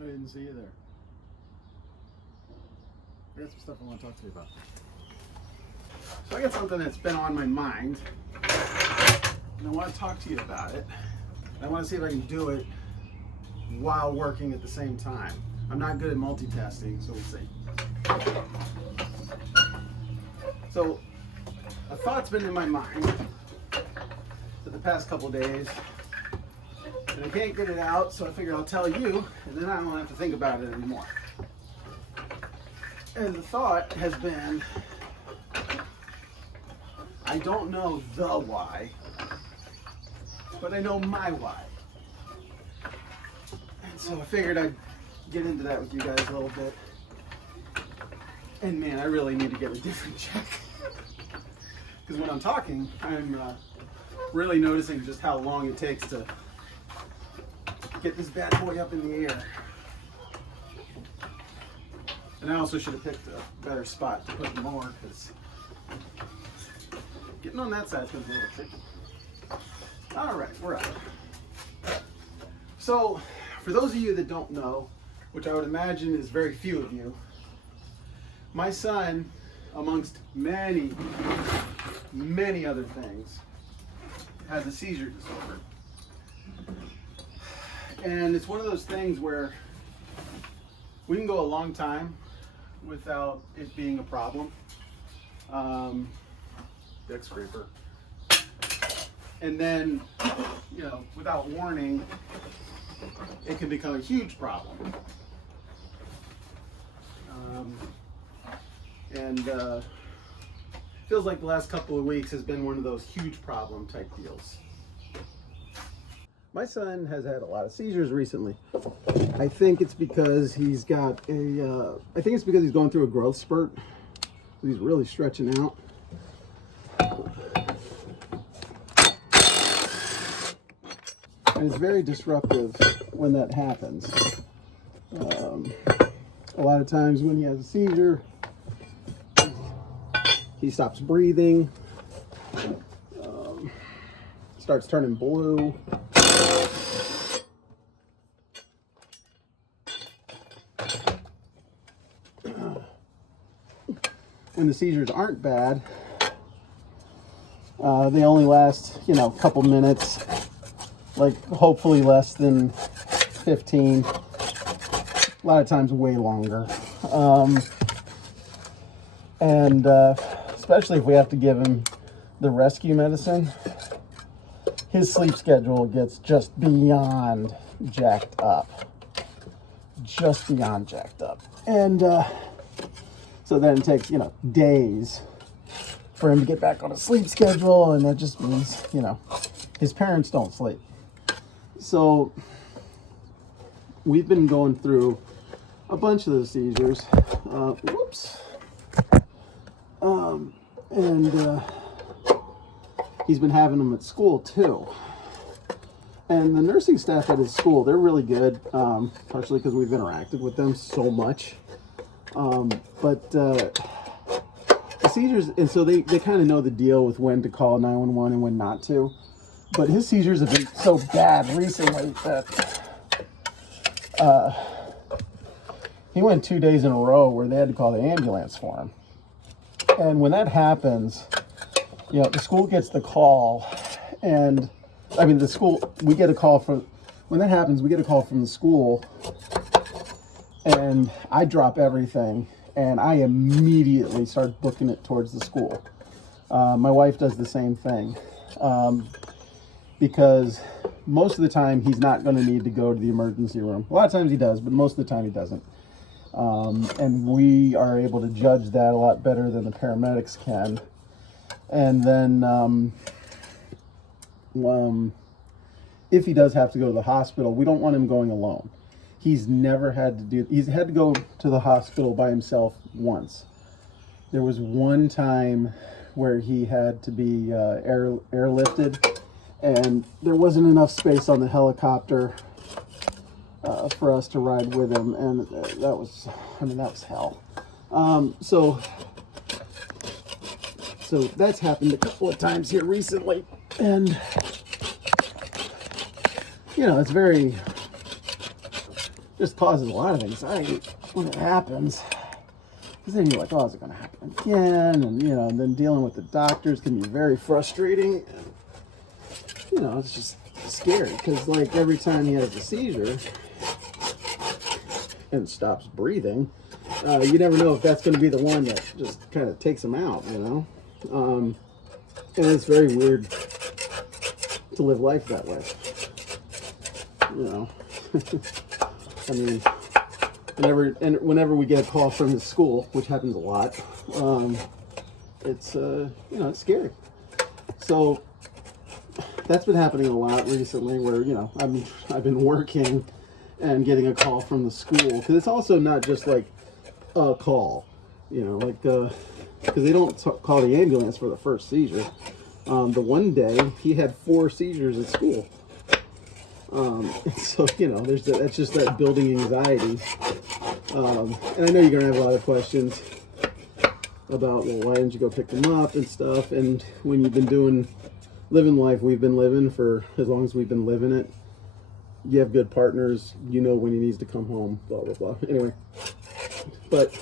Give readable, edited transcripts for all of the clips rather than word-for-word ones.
I didn't see you there. I got some stuff I want to talk to you about. So I got something that's been on my mind, and I want to talk to you about it. And I want to see if I can do it while working at the same time. I'm not good at multitasking, so we'll see. So a thought's been in my mind for the past couple days, and I can't get it out, so I figured I'll tell you, and then I don't have to think about it anymore. And the thought has been, I don't know the why, but I know my why. And so I figured I'd get into that with you guys a little bit. And man, I really need to get a different check. Because when I'm talking, I'm really noticing just how long it takes to get this bad boy up in the air. And I also should have picked a better spot to put more, because getting on that side is going to be a little tricky. All right, we're out. So, for those of you that don't know, which I would imagine is very few of you, my son, amongst many, many other things, has a seizure disorder. And it's one of those things where we can go a long time without it being a problem. Deck scraper. And then, you know, without warning, it can become a huge problem. Feels like the last couple of weeks has been one of those huge problem type deals. My son has had a lot of seizures recently. I think it's because he's got I think it's because he's going through a growth spurt. He's really stretching out. And it's very disruptive when that happens. A lot of times when he has a seizure, he stops breathing, starts turning blue. When the seizures aren't bad, they only last, you know, a couple minutes, like hopefully less than 15, a lot of times way longer. Especially if we have to give him the rescue medicine, his sleep schedule gets just beyond jacked up. Just beyond jacked up. And so then it takes, you know, days for him to get back on a sleep schedule, and that just means, you know, his parents don't sleep. So we've been going through a bunch of the seizures. He's been having them at school too. And the nursing staff at his school, they're really good, partially because we've interacted with them so much. But the seizures, and so they kind of know the deal with when to call 911 and when not to. But his seizures have been so bad recently that he went 2 days in a row where they had to call the ambulance for him. And when that happens, you know, the school gets the call, and I mean, we get a call from, when that happens, we get a call from the school, and I drop everything, and I immediately start booking it towards the school. My wife does the same thing, because most of the time he's not going to need to go to the emergency room. A lot of times he does, but most of the time he doesn't. And we are able to judge that a lot better than the paramedics can. And then if he does have to go to the hospital, we don't want him going alone. He's never had to he's had to go to the hospital by himself once. There was one time where he had to be airlifted, and there wasn't enough space on the helicopter for us to ride with him, and that was hell. So that's happened a couple of times here recently, and you know, it's very just causes a lot of anxiety when it happens. Because then you're like, oh, is it going to happen again? And, you know, and then dealing with the doctors can be very frustrating. And, you know, it's just scary. Because, like, every time he has a seizure and stops breathing, you never know if that's going to be the one that just kind of takes him out, you know? And it's very weird to live life that way. You know? I mean, whenever we get a call from his school, which happens a lot, it's you know, it's scary. So that's been happening a lot recently, where, you know, I've been working and getting a call from the school, because it's also not just like a call, you know, like because they don't call the ambulance for the first seizure. The one day he had 4 seizures at school. So, you know, that's just that building anxiety. And I know you're going to have a lot of questions about, well, why didn't you go pick them up and stuff? And when you've been living life we've been living for as long as we've been living it, you have good partners, you know when he needs to come home, blah, blah, blah. Anyway, but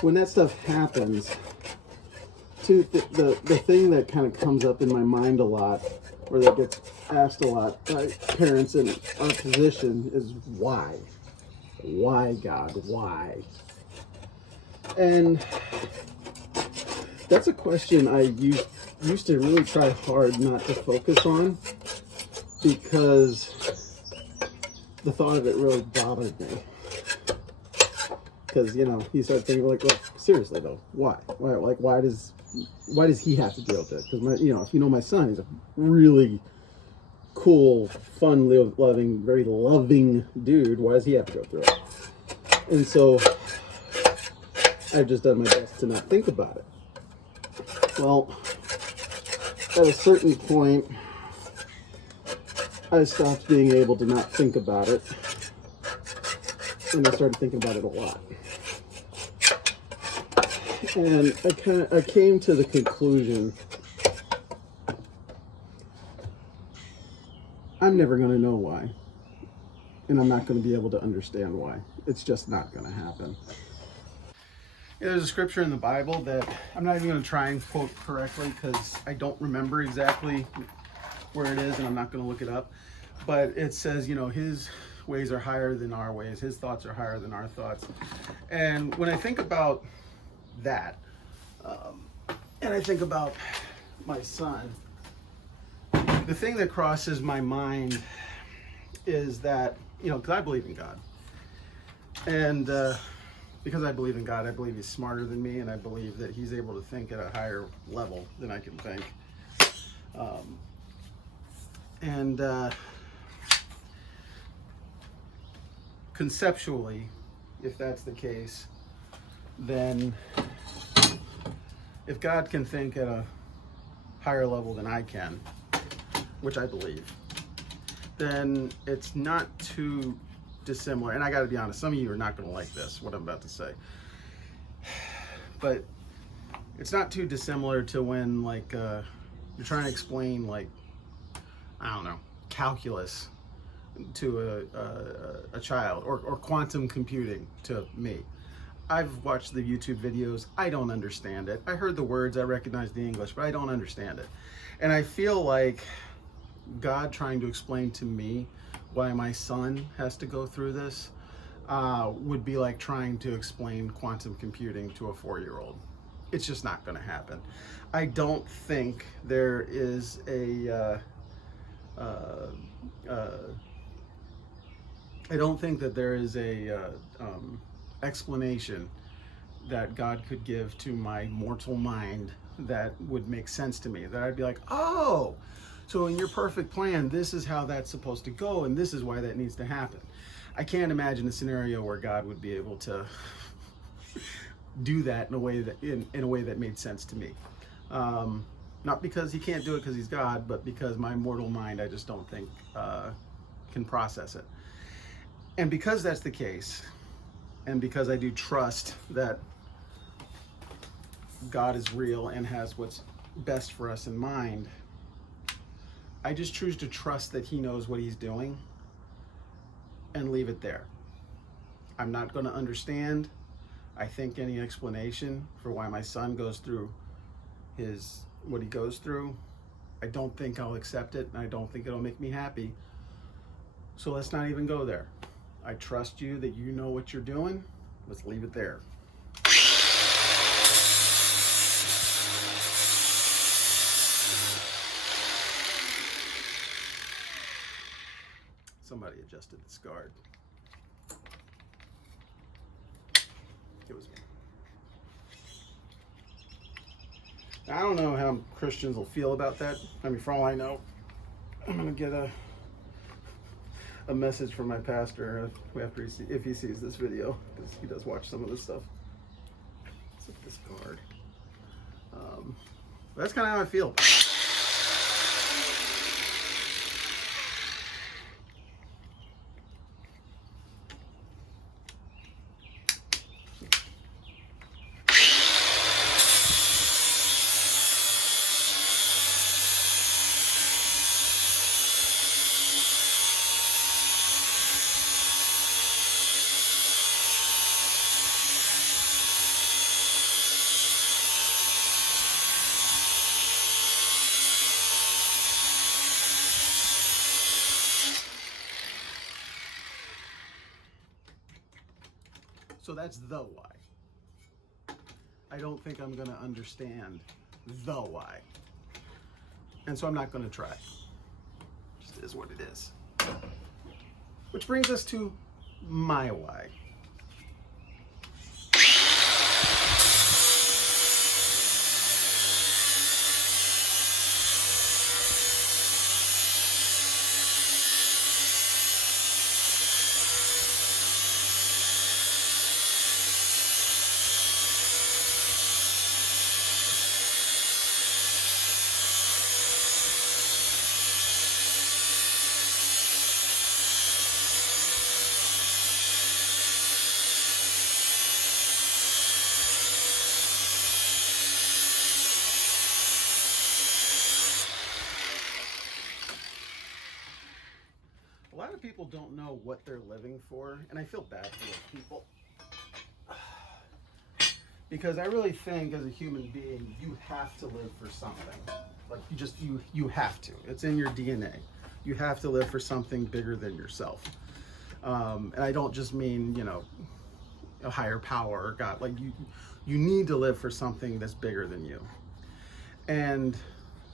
when that stuff happens, the thing that kind of comes up in my mind a lot, or that gets asked a lot by parents in our position, is why? Why, God? Why? And that's a question I used to really try hard not to focus on, because the thought of it really bothered me. Because, you know, you start thinking, like, well, seriously though, why? Like, why does he have to deal with it? Because, you know, if you know my son, he's a really cool, fun, loving, very loving dude. Why does he have to go through it? And so I've just done my best to not think about it. Well, at a certain point, I stopped being able to not think about it, and I started thinking about it a lot. And I came to the conclusion, I'm never going to know why, and I'm not going to be able to understand why. It's just not going to happen. Yeah, there's a scripture in the Bible that I'm not even going to try and quote correctly, because I don't remember exactly where it is, and I'm not going to look it up. But it says, you know, his ways are higher than our ways. His thoughts are higher than our thoughts. And when I think about that, and I think about my son, the thing that crosses my mind is that, you know, because I believe in God. And because I believe in God, I believe he's smarter than me, and I believe that he's able to think at a higher level than I can think. Conceptually, if that's the case, then if God can think at a higher level than I can, which I believe, then it's not too dissimilar. And I got to be honest, some of you are not going to like this, what I'm about to say. But it's not too dissimilar to when, like, you're trying to explain, like, I don't know, calculus to a child, or quantum computing to me. I've watched the YouTube videos. I don't understand it. I heard the words, I recognize the English, but I don't understand it. And I feel like God trying to explain to me why my son has to go through this would be like trying to explain quantum computing to a 4-year-old. It's just not going to happen. I don't think there is I don't think that there is a explanation that God could give to my mortal mind that would make sense to me, that I'd be like, oh, so in your perfect plan, this is how that's supposed to go, and this is why that needs to happen. I can't imagine a scenario where God would be able to do that in a way that in a way that made sense to me. Not because he can't do it because he's God, but because my mortal mind, I just don't think can process it. And because that's the case, and because I do trust that God is real and has what's best for us in mind, I just choose to trust that he knows what he's doing and leave it there. I'm not going to understand, I think, any explanation for why my son goes through what he goes through. I don't think I'll accept it, and I don't think it'll make me happy. So let's not even go there. I trust you that you know what you're doing. Let's leave it there. Somebody adjusted this guard. It was me. I don't know how Christians will feel about that. I mean, for all I know, I'm gonna get a message from my pastor after if he sees this video, because he does watch some of this stuff. Let's look at this guard. That's kind of how I feel. So that's the why. I don't think I'm going to understand the why. And so I'm not going to try. It just is what it is. Which brings us to my why. A lot of people don't know what they're living for, and I feel bad for those people. Because I really think as a human being, you have to live for something. Like you have to. It's in your DNA. You have to live for something bigger than yourself. And I don't just mean, a higher power or God. Like you need to live for something that's bigger than you. And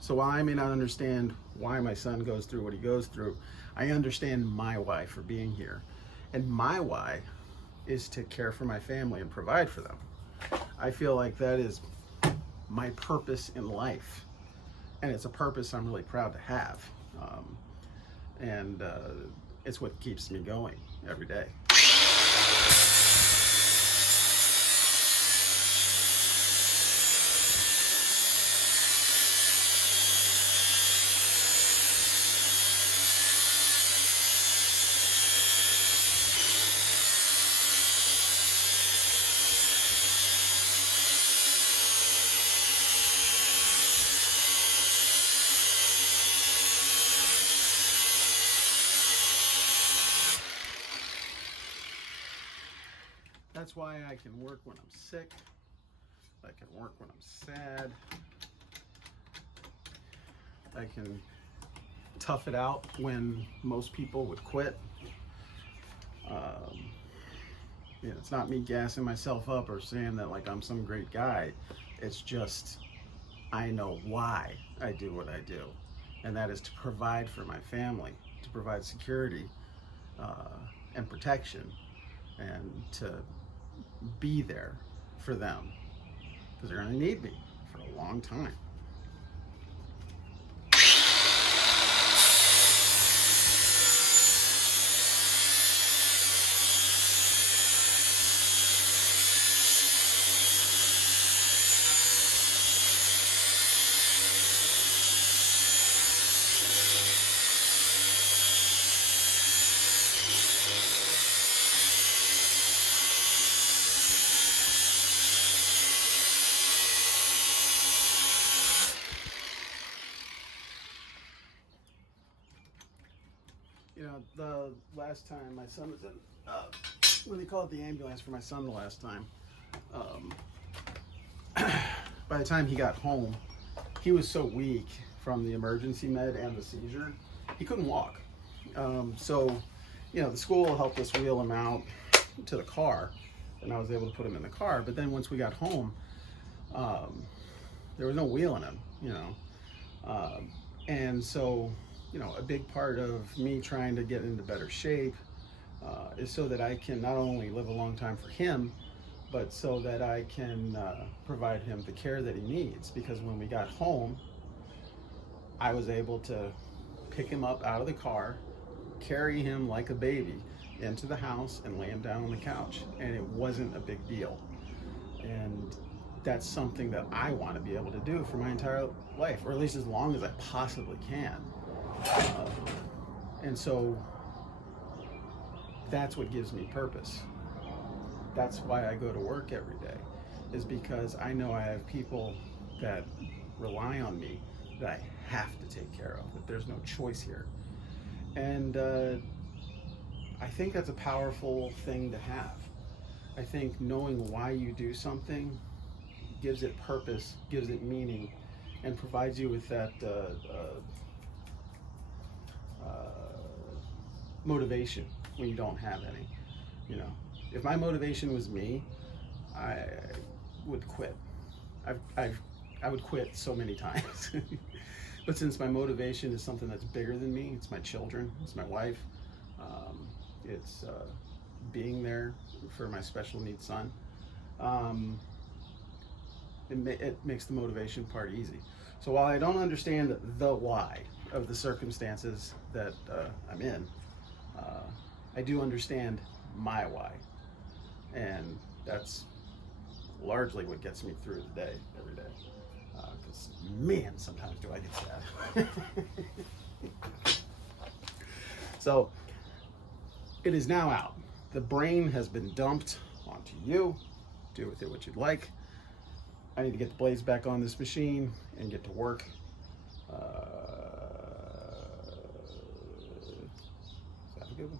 so while I may not understand why my son goes through what he goes through, I understand my why for being here. And my why is to care for my family and provide for them. I feel like that is my purpose in life. And it's a purpose I'm really proud to have. And it's what keeps me going every day. That's why I can work when I'm sick. I can work when I'm sad. I can tough it out when most people would quit. It's not me gassing myself up or saying that like I'm some great guy. It's just I know why I do what I do, and that is to provide for my family, to provide security and protection, and to be there for them, because they're going to need me for a long time. You know, the last time my son was in, when they called the ambulance for my son the last time, by the time he got home, he was so weak from the emergency med and the seizure, he couldn't walk. So, you know, the school helped us wheel him out to the car, and I was able to put him in the car. But then once we got home, there was no wheeling him, you know. And so, you know, a big part of me trying to get into better shape is so that I can not only live a long time for him, but so that I can provide him the care that he needs. Because when we got home, I was able to pick him up out of the car, carry him like a baby into the house, and lay him down on the couch. And it wasn't a big deal. And that's something that I want to be able to do for my entire life, or at least as long as I possibly can. And so that's what gives me purpose. That's why I go to work every day, is because I know I have people that rely on me, that I have to take care of, that there's no choice here. And I think that's a powerful thing to have. I think knowing why you do something gives it purpose, gives it meaning, and provides you with that motivation when you don't have any. You know, if my motivation was me, I would quit. I would quit so many times. But since my motivation is something that's bigger than me, it's my children, it's my wife, it's being there for my special needs son, it makes the motivation part easy. So while I don't understand the why of the circumstances that I'm in, I do understand my why. And that's largely what gets me through the day, every day. Because, man, sometimes do I get sad. So, it is now out. The brain has been dumped onto you. Do with it what you'd like. I need to get the blades back on this machine and get to work. So have a good one.